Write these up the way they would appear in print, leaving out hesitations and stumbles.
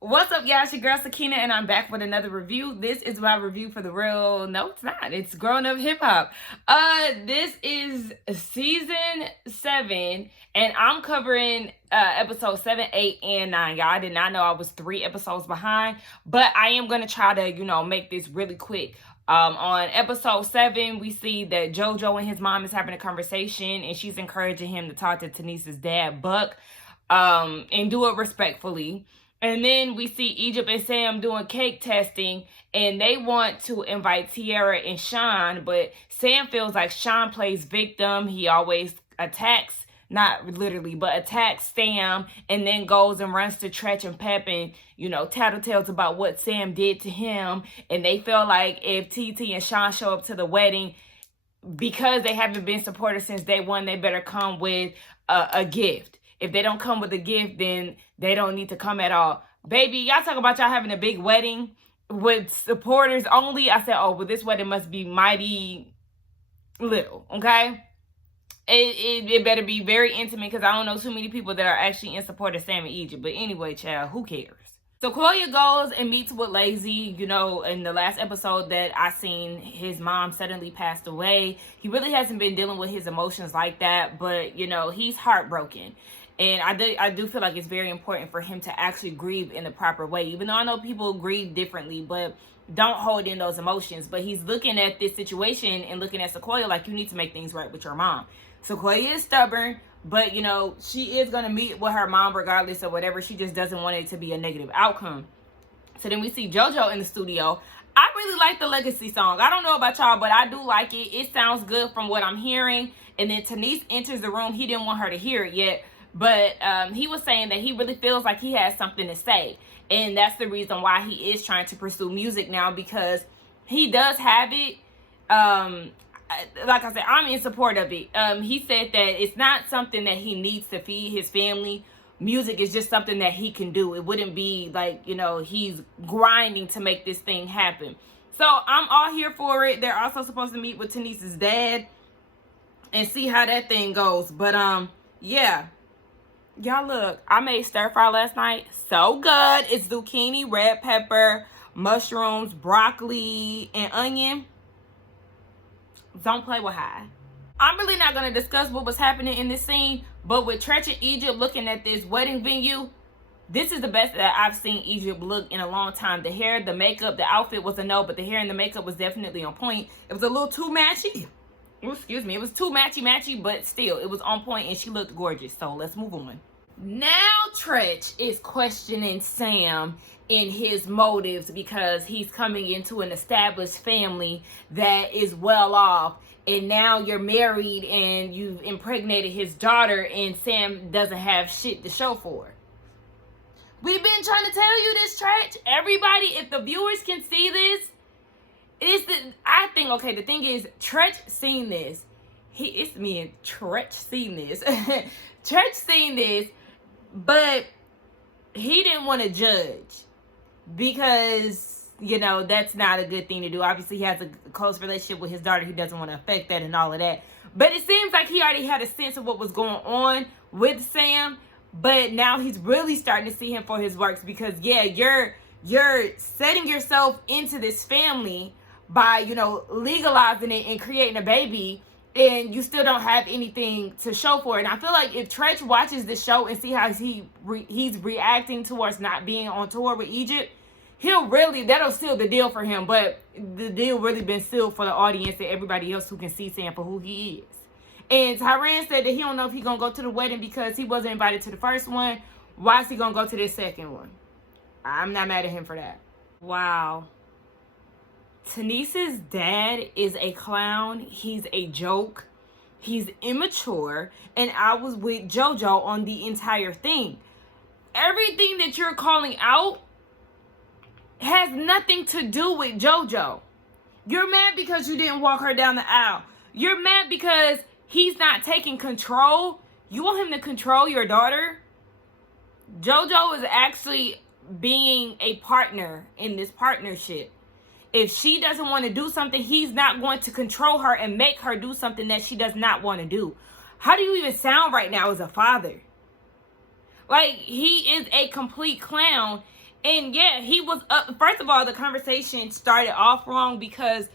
What's up, y'all? It's your girl Sakina, and I'm back with another review. This is my review for the real. No, it's not. It's grown up hip hop. This is season 7, and I'm covering episode 7, 8, and 9. Y'all, I did not know I was 3 episodes behind, but I am gonna try to, make this really quick. On episode 7, we see that JoJo and his mom is having a conversation, and she's encouraging him to talk to Tanice's dad, Buck, and do it respectfully. And then we see Egypt and Sam doing cake testing, and they want to invite Tiara and Sean, but Sam feels like Sean plays victim. He always attacks, not literally, but attacks Sam, and then goes and runs to Tretch and Pep and, tattletales about what Sam did to him. And they feel like if TT and Sean show up to the wedding, because they haven't been supported since day one, they better come with a gift. If they don't come with a gift, then they don't need to come at all. Baby, y'all talk about y'all having a big wedding with supporters only. I said, oh, well, this wedding must be mighty little, okay? It better be very intimate, because I don't know too many people that are actually in support of Sam and Egypt. But anyway, child, who cares? So Sequoia goes and meets with Lazy. In the last episode that I seen, his mom suddenly passed away. He really hasn't been dealing with his emotions like that, but, he's heartbroken. And I do feel like it's very important for him to actually grieve in the proper way. Even though I know people grieve differently, but don't hold in those emotions. But he's looking at this situation and looking at Sequoia like, you need to make things right with your mom. Sequoia is stubborn, but, she is going to meet with her mom regardless of whatever. She just doesn't want it to be a negative outcome. So then we see JoJo in the studio. I really like the Legacy song. I don't know about y'all, but I do like it. It sounds good from what I'm hearing. And then Tanice enters the room. He didn't want her to hear it yet. But he was saying that he really feels like he has something to say. And that's the reason why he is trying to pursue music now, because he does have it. Like I said, I'm in support of it. He said that it's not something that he needs to feed his family. Music is just something that he can do. It wouldn't be like, he's grinding to make this thing happen. So I'm all here for it. They're also supposed to meet with Tanice's dad and see how that thing goes. But yeah. Y'all, look, I made stir fry last night. So good. It's zucchini, red pepper, mushrooms, broccoli, and onion. Don't play with high. I'm really not going to discuss what was happening in this scene, but with Tretch and Egypt looking at this wedding venue, this is the best that I've seen Egypt look in a long time. The hair, the makeup, the outfit was a no, but the hair and the makeup was definitely on point. It was a little too matchy. Excuse me. It was too matchy, but still, it was on point, and she looked gorgeous. So let's move on. Now Tretch is questioning Sam in his motives, because he's coming into an established family that is well off, and now you're married and you've impregnated his daughter, and Sam doesn't have shit to show for it. We've been trying to tell you this, Tretch. Everybody, if the viewers can see this, the thing is, Tretch seen this. It's me and Tretch seen this. Tretch seen this, but he didn't want to judge, because, that's not a good thing to do. Obviously, he has a close relationship with his daughter. He doesn't want to affect that and all of that. But it seems like he already had a sense of what was going on with Sam, but now he's really starting to see him for his works, because, yeah, you're setting yourself into this family by, legalizing it and creating a baby, and you still don't have anything to show for it. And I feel like if Tretch watches this show and see how he's reacting towards not being on tour with Egypt, that'll seal the deal for him. But the deal really been sealed for the audience and everybody else who can see Sam for who he is. And Tyran said that he don't know if he's going to go to the wedding because he wasn't invited to the first one. Why is he going to go to this second one? I'm not mad at him for that. Wow. Tanice's dad is a clown. He's a joke. He's immature. And I was with JoJo on the entire thing. Everything that you're calling out has nothing to do with JoJo. You're mad because you didn't walk her down the aisle. You're mad because he's not taking control. You want him to control your daughter? JoJo is actually being a partner in this partnership. If she doesn't want to do something, he's not going to control her and make her do something that she does not want to do. How do you even sound right now as a father? Like, he is a complete clown. And yeah, he was up. First of all, the conversation started off wrong because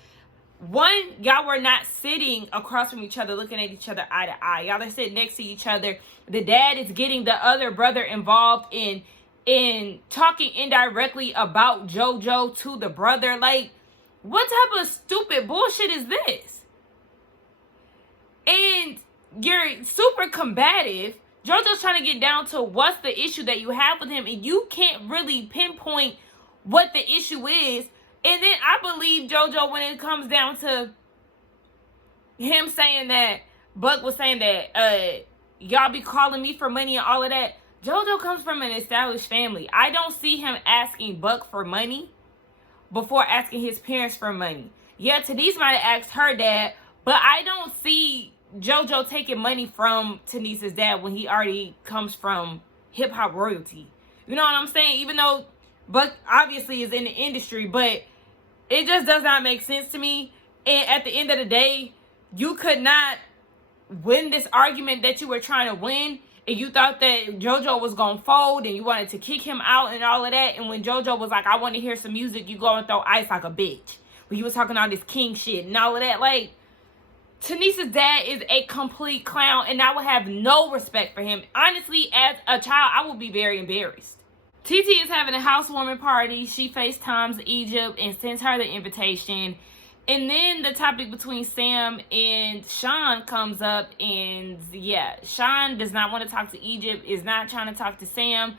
one, y'all were not sitting across from each other, looking at each other eye to eye. Y'all are sitting next to each other. The dad is getting the other brother involved in talking indirectly about JoJo to the brother. Like, what type of stupid bullshit is this? And you're super combative. JoJo's trying to get down to what's the issue that you have with him, and you can't really pinpoint what the issue is. And then I believe JoJo when it comes down to him saying that, Buck was saying that y'all be calling me for money and all of that. JoJo comes from an established family. I don't see him asking Buck for money before asking his parents for money. Yeah, Tanice might have asked her dad, but I don't see JoJo taking money from Tanice's dad when he already comes from hip-hop royalty. You know what I'm saying? Even though Buck obviously is in the industry, but it just does not make sense to me. And at the end of the day, you could not win this argument that you were trying to win, and you thought that JoJo was going to fold and you wanted to kick him out and all of that. And when JoJo was like, I want to hear some music, you go and throw ice like a bitch. When he was talking all this king shit and all of that. Like, Tanice's dad is a complete clown, and I would have no respect for him. Honestly, as a child, I would be very embarrassed. TT is having a housewarming party. She FaceTimes Egypt and sends her the invitation. And then the topic between Sam and Sean comes up. And yeah, Sean does not want to talk to Egypt, is not trying to talk to Sam.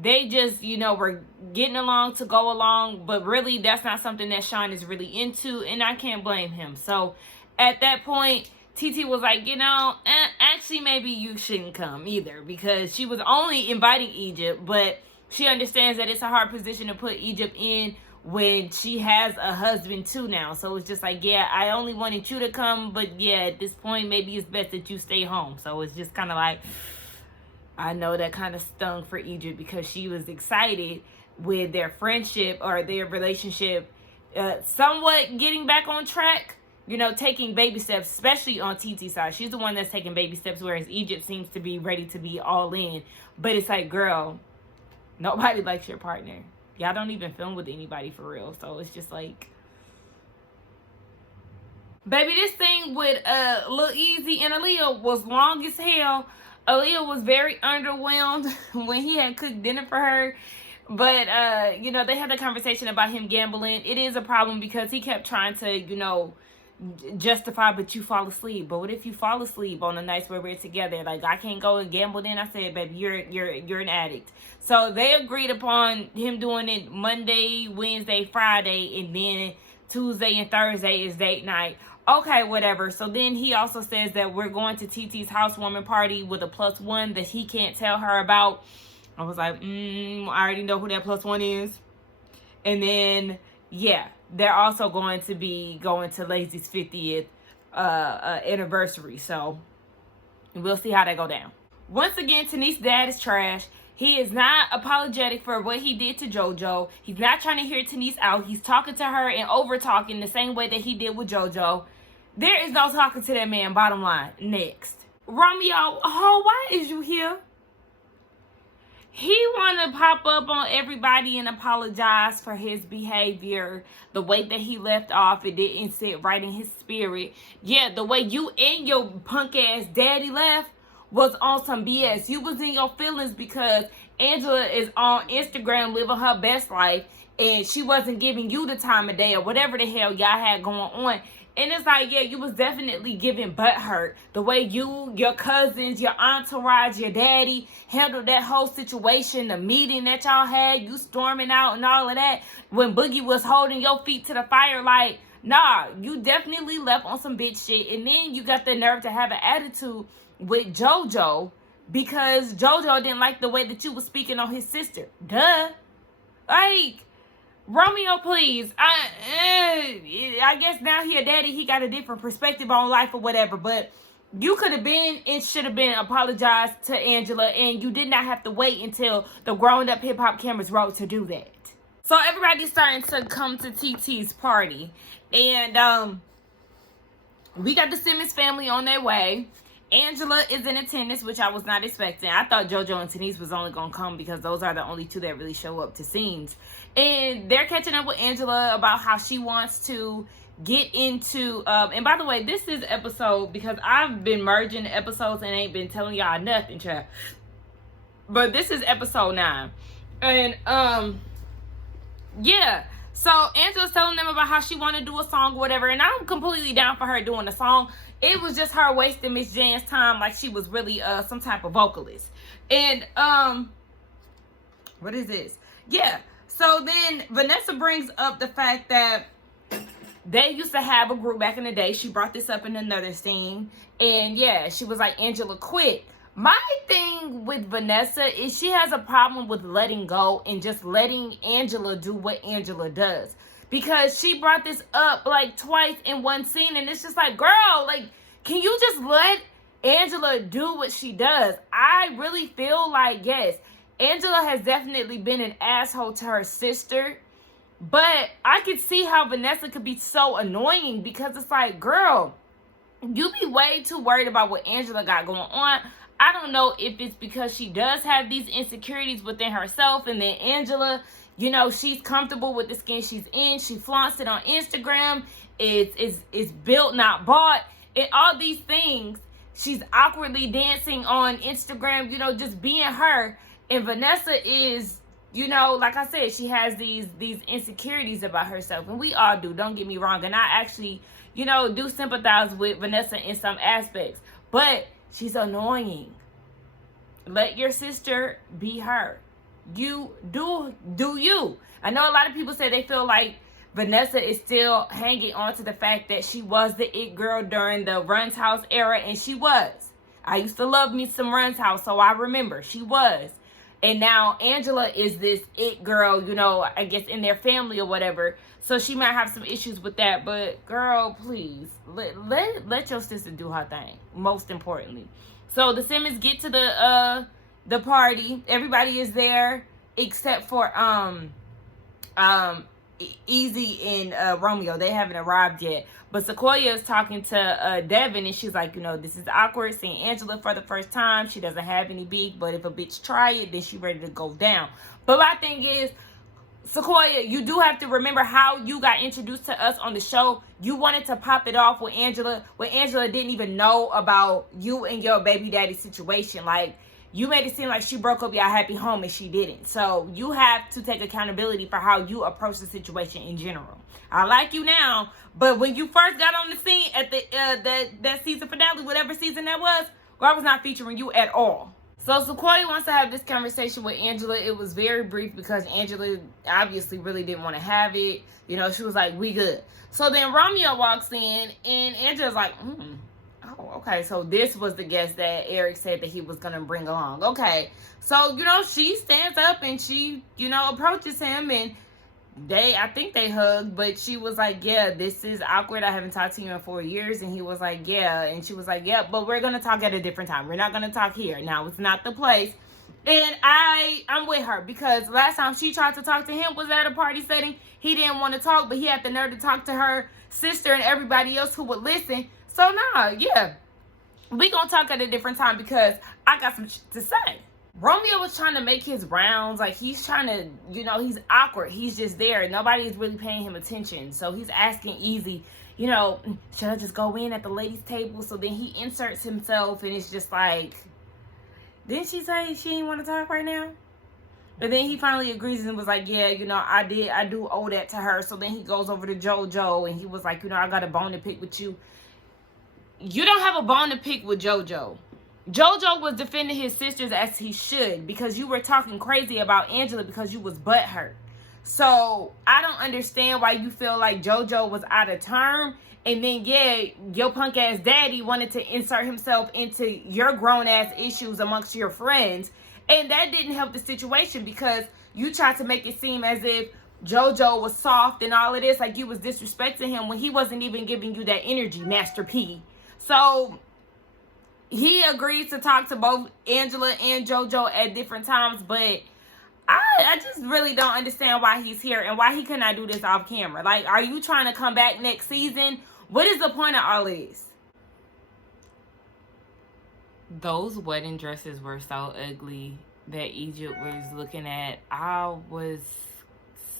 They just, you know, were getting along to go along. But really, that's not something that Sean is really into. And I can't blame him. So at that point, TT was like, you know, actually, maybe you shouldn't come either. Because she was only inviting Egypt. But she understands that it's a hard position to put Egypt in when she has a husband too now. So it's just like, yeah, I only wanted you to come, but yeah, at this point, maybe it's best that you stay home. So it's just kind of like, I know that kind of stung for Egypt because she was excited with their friendship or their relationship somewhat getting back on track, you know, taking baby steps, especially on TT's side. She's the one that's taking baby steps, whereas Egypt seems to be ready to be all in. But it's like, girl, nobody likes your partner. Y'all don't even film with anybody for real. So it's just like, baby, this thing with Lil Easy and Aaliyah was long as hell. Aaliyah was very underwhelmed when he had cooked dinner for her. But, you know, they had a conversation about him gambling. It is a problem because he kept trying to, you know, justify, but you fall asleep. But what if you fall asleep on the nights where we're together? Like, I can't go and gamble then. I said, baby, you're an addict. So they agreed upon him doing it Monday, Wednesday, Friday, and then Tuesday and Thursday is date night. Okay, whatever. So then he also says that we're going to TT's housewarming party with a +1 that he can't tell her about. I was like, I already know who that +1 is. And then, yeah, they're also going to be going to Lazy's 50th anniversary. So we'll see how that go down. Once again, Tanice's dad is trash. He is not apologetic for what he did to JoJo. He's not trying to hear Tanice out. He's talking to her and over-talking the same way that he did with JoJo. There is no talking to that man, bottom line. Next. Romeo, why is you here? He want to pop up on everybody and apologize for his behavior. The way that he left off, it didn't sit right in his spirit. Yeah, the way you and your punk-ass daddy left was on some BS. You was in your feelings because Angela is on Instagram living her best life and she wasn't giving you the time of day or whatever the hell y'all had going on. And it's like, yeah, you was definitely giving butthurt. The way you, your cousins, your entourage, your daddy handled that whole situation, the meeting that y'all had, you storming out and all of that. When Boogie was holding your feet to the fire, like, nah, you definitely left on some bitch shit. And then you got the nerve to have an attitude with JoJo because JoJo didn't like the way that you was speaking on his sister. Duh. Like, Romeo, please. I guess now he a daddy, he got a different perspective on life or whatever, but you could have been and should have been apologized to Angela, and you did not have to wait until the grown-up hip-hop cameras rolled to do that. So everybody's starting to come to TT's party, and we got the Simmons family on their way, Angela is in attendance, which I was not expecting. I thought JoJo and Tanice was only going to come because those are the only two that really show up to scenes. And they're catching up with Angela about how she wants to get into... and by the way, this is episode... because I've been merging episodes and ain't been telling y'all nothing, child. But this is episode 9. And, yeah. So Angela's telling them about how she want to do a song or whatever. And I'm completely down for her doing a song. It was just her wasting Miss Jan's time like she was really some type of vocalist. And what is this? Yeah. So then Vanessa brings up the fact that they used to have a group back in the day. She brought this up in another scene. And yeah, she was like, Angela quit. My thing with Vanessa is she has a problem with letting go and just letting Angela do what Angela does. Because she brought this up like twice in one scene, and it's just like, girl, like, can you just let Angela do what she does? I really feel like, yes, Angela has definitely been an asshole to her sister, but I could see how Vanessa could be so annoying because it's like, girl, you be way too worried about what Angela got going on. I don't know if it's because she does have these insecurities within herself, and then Angela, you know, she's comfortable with the skin she's in. She flaunts it on Instagram. It's built, not bought. And all these things. She's awkwardly dancing on Instagram, you know, just being her. And Vanessa is, you know, like I said, she has these insecurities about herself. And we all do, don't get me wrong. And I actually, you know, do sympathize with Vanessa in some aspects. But she's annoying. Let your sister be her. You do you. I know a lot of people say they feel like Vanessa is still hanging on to the fact that she was the it girl during the Run's House era, and she was. I used to love me some Run's House, so I remember she was. And now Angela is this it girl, you know, I guess in their family or whatever. So she might have some issues with that, but girl, please let your sister do her thing. Most importantly. So the Simmons get to the party. Everybody is there except for Easy and Romeo. They haven't arrived yet. But Sequoia is talking to Devin, and she's like, you know, this is awkward seeing Angela for the first time. She doesn't have any beef, but if a bitch try it, then she ready to go down. But my thing is, Sequoia, you do have to remember how you got introduced to us on the show. You wanted to pop it off with Angela when Angela didn't even know about you and your baby daddy situation. Like, you made it seem like she broke up your happy home, and she didn't. So you have to take accountability for how you approach the situation in general. I like you now, but when you first got on the scene at the that season finale, whatever season that was, girl, I was not featuring you at all. So Sequoia wants to have this conversation with Angela. It was very brief because Angela obviously really didn't want to have it. You know, she was like, we good. So then Romeo walks in, and Angela's like, oh, okay. So this was the guest that Eric said that he was going to bring along. Okay. So, you know, she stands up and she, you know, approaches him, and I think they hugged, but she was like, yeah, this is awkward. I haven't talked to you in 4 years. And he was like, yeah. And she was like, yeah, but we're going to talk at a different time. We're not going to talk here. Now, it's not the place. And I'm with her because last time she tried to talk to him was at a party setting. He didn't want to talk, but he had the nerve to talk to her sister and everybody else who would listen. So, nah, yeah, we going to talk at a different time because I got some shit to say. Romeo was trying to make his rounds. Like, he's trying to, you know, he's awkward. He's just there. Nobody is really paying him attention. So he's asking Easy, you know, should I just go in at the ladies' table? So then he inserts himself, and it's just like, didn't she say she didn't want to talk right now? But then he finally agrees and was like, yeah, you know, I do owe that to her. So then he goes over to JoJo, and he was like, you know, I got a bone to pick with you. You don't have a bone to pick with JoJo. JoJo was defending his sisters as he should because you were talking crazy about Angela because you was butthurt. So I don't understand why you feel like JoJo was out of turn. And then, yeah, your punk ass daddy wanted to insert himself into your grown ass issues amongst your friends. And that didn't help the situation because you tried to make it seem as if JoJo was soft and all of this. Like you was disrespecting him when he wasn't even giving you that energy, Master P. So he agreed to talk to both Angela and JoJo at different times, but I just really don't understand why he's here and why he could not do this off camera. Like, are you trying to come back next season? What is the point of all of this? Those wedding dresses were so ugly that Egypt was looking at. I was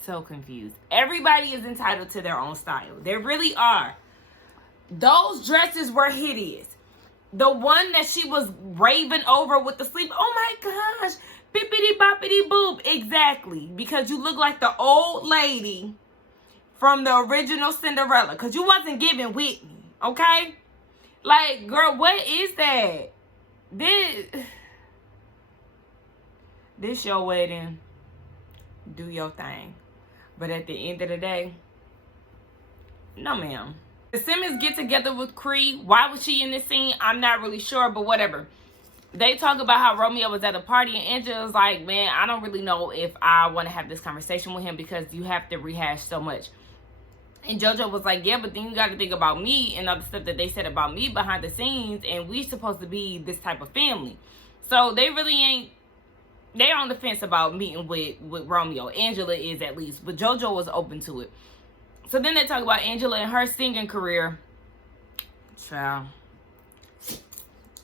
so confused. Everybody is entitled to their own style. They really are. Those dresses were hideous. The one that she was raving over with the sleeve. Oh my gosh. Bippity boppity boop. Exactly. Because you look like the old lady from the original Cinderella. Because you wasn't giving Whitney. Okay? Like, girl, what is that? This your wedding. Do your thing. But at the end of the day, no ma'am. The Simmons get together with Cree. Why was she in this scene? I'm not really sure, but whatever. They talk about how Romeo was at a party, and Angela was like, man, I don't really know if I want to have this conversation with him because you have to rehash so much. And JoJo was like, yeah, but then you got to think about me and other stuff that they said about me behind the scenes, and we supposed to be this type of family. So they really ain't, they're on the fence about meeting with Romeo. Angela is, at least, but JoJo was open to it. So then they talk about Angela and her singing career. Child.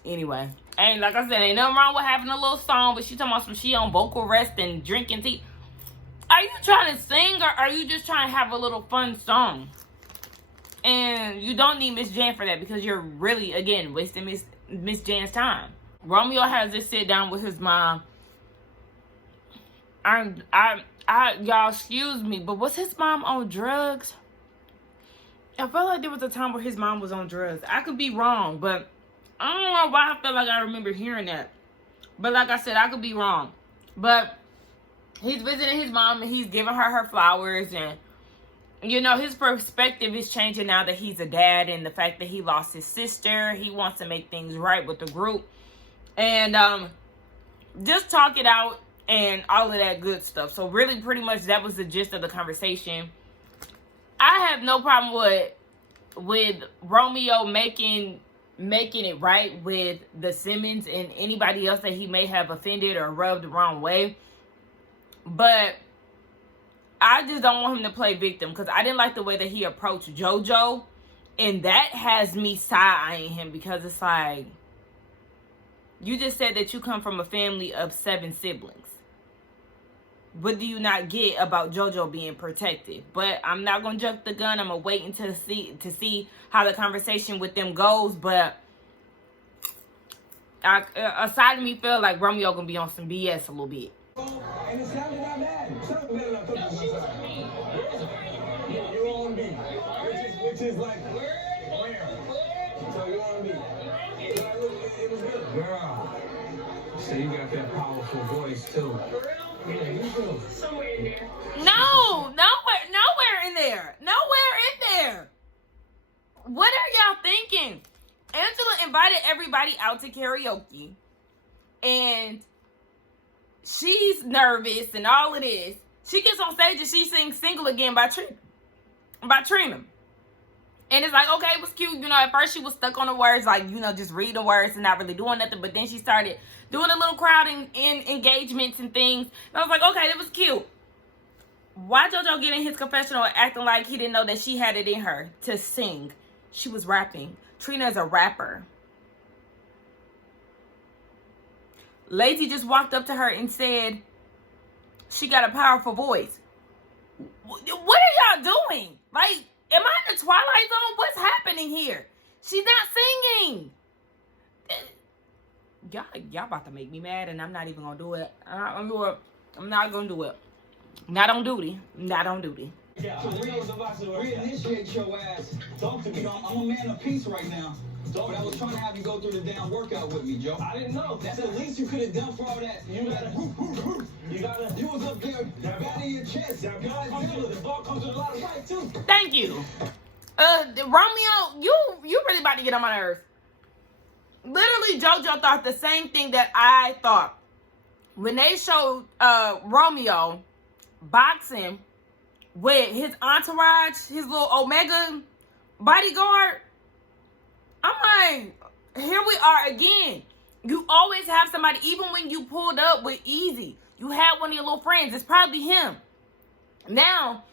Anyway, and like I said, ain't nothing wrong with having a little song, but she talking about some she on vocal rest and drinking tea. Are you trying to sing, or are you just trying to have a little fun song? And you don't need Miss Jan for that, because you're really, again, wasting Miss Jan's time. Romeo has this sit down with his mom. Y'all excuse me, but was his mom on drugs? I felt like there was a time where his mom was on drugs. I could be wrong, but I don't know why I feel like I remember hearing that. But like I said, I could be wrong. But he's visiting his mom and he's giving her flowers, and you know, his perspective is changing now that he's a dad, and the fact that he lost his sister. He wants to make things right with the group and just talk it out and all of that good stuff. So really, pretty much that was the gist of the conversation. I have no problem with Romeo making it right with the Simmons and anybody else that he may have offended or rubbed the wrong way. But I just don't want him to play victim, because I didn't like the way that he approached JoJo. And that has me side-eyeing him, because it's like, you just said that you come from a family of 7 siblings. What do you not get about JoJo being protected? But I'm not going to jump the gun. I'm going to wait until to see how the conversation with them goes. But a side of me feel like Romeo going to be on some BS a little bit. And it's not that bad. You're on me. Which is like, where? So you're on me. It was good. Girl. So you got that powerful voice, too. Yeah, you do. Somewhere in there. No, nowhere in there. Nowhere in there. What are y'all thinking? Angela invited everybody out to karaoke. And she's nervous and all of this. She gets on stage and she sings Single Again by Trina. And it's like, okay, it was cute. You know, at first she was stuck on the words, like, you know, just reading the words and not really doing nothing. But then she started doing a little crowd in engagements and things. And I was like, okay, that was cute. Why JoJo get in his confessional acting like he didn't know that she had it in her to sing? She was rapping. Trina is a rapper. Lazy just walked up to her and said she got a powerful voice. What are y'all doing? Like, am I in the Twilight Zone? What's happening here? She's not singing. Y'all about to make me mad, and I'm not even gonna do it. I'm not gonna do it. Not on duty. Not on duty. Yeah, reinitiate your ass. Talk to me. I'm a man of peace right now. But I was trying to have you go through the damn workout with me, Joe. I didn't know. That's the least you could have done for all that. You was up there batting your chest. The ball comes with a lot of fight, too. Thank you. Romeo, you really about to get on my nerves. Literally, JoJo thought the same thing that I thought. When they showed Romeo boxing with his entourage, his little Omega bodyguard, I'm like, here we are again. You always have somebody, even when you pulled up with Easy, you had one of your little friends. It's probably him. Now,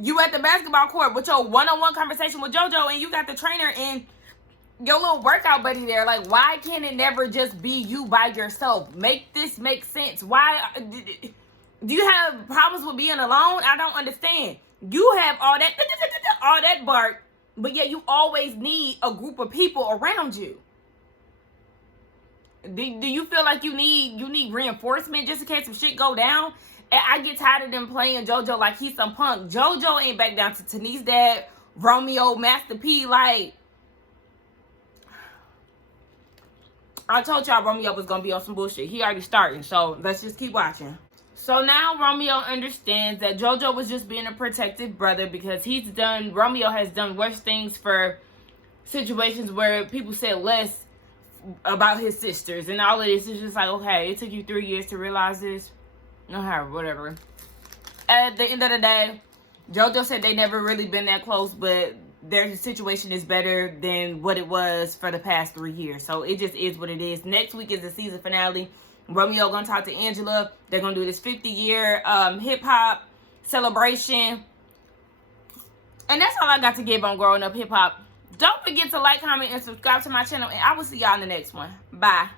you at the basketball court with your one-on-one conversation with JoJo, and you got the trainer, and your little workout buddy there. Like, why can't it never just be you by yourself? Make this make sense. Why do you have problems with being alone? I don't understand. You have all that bark, but yet you always need a group of people around you. Do you feel like you need reinforcement just in case some shit go down? And I get tired of them playing JoJo like he's some punk. JoJo ain't back down to Tanice dad, Romeo, Master P. Like, I told y'all Romeo was gonna be on some bullshit. He already starting, so let's just keep watching. So now Romeo understands that JoJo was just being a protective brother because Romeo has done worse things for situations where people said less about his sisters. And all of this is just like, okay, it took you 3 years to realize this. Okay, whatever. At the end of the day, JoJo said they never really been that close, but their situation is better than what it was for the past 3 years. So it just is what it is. Next week is the season finale. Romeo gonna talk to Angela. They're gonna do this 50-year hip-hop celebration. And that's all I got to give on growing up hip-hop. Don't forget to like, comment, and subscribe to my channel. And I will see y'all in the next one. Bye.